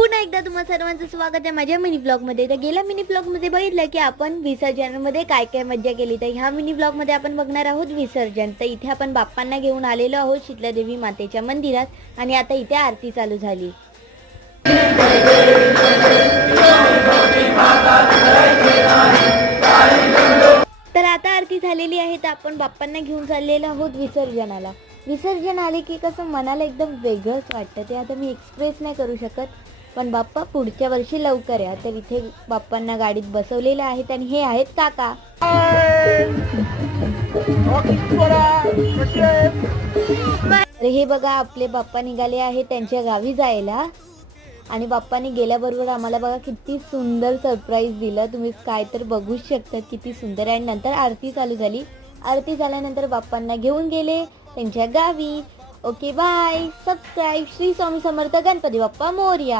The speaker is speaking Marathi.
पुन्हा एकदा तुम्हा सर्वांचं स्वागत आहे माझ्या मिनी ब्लॉग मध्ये। तर गेल्या मिनी ब्लॉग मध्ये बघितलं की आपण विसर्जन मध्ये काय काय मज्जा केली। तर ह्या मिनी ब्लॉग मध्ये आपण बघणार आहोत विसर्जन। तर इथे आपण बाप्पांना घेऊन आलेलो आहोत शीतलादेवी मातेच्या मंदिरात आणि आता इथे आरती चालू झाली। तर आता आरती झालेली आहे तर आपण बाप्पांना घेऊन चाललेलो आहोत विसर्जनाला। विसर्जन आले की कसं मनाला एकदम वेगळंच वाटतं, ते आता मी एक्सप्रेस नाही करू शकत, पण बाप्पा पुढच्या वर्षी लवकर या। तर इथे बाप्पांना गाडीत बसवलेले आहेत आणि हे आहेत काका। तर हे बघा आपले बाप्पा निघाले आहेत त्यांच्या गावी जायला आणि बाप्पाने गेल्याबरोबर आम्हाला बघा किती सुंदर सरप्राईज दिलं, तुम्ही काय तर बघूच शकतात किती सुंदर आहे। आणि नंतर आरती चालू झाली। आरती झाल्यानंतर बाप्पांना घेऊन गेले त्यांच्या गावी। Okay bye, subscribe. Shri Swami Samarth, Ganpati Bappa Morya.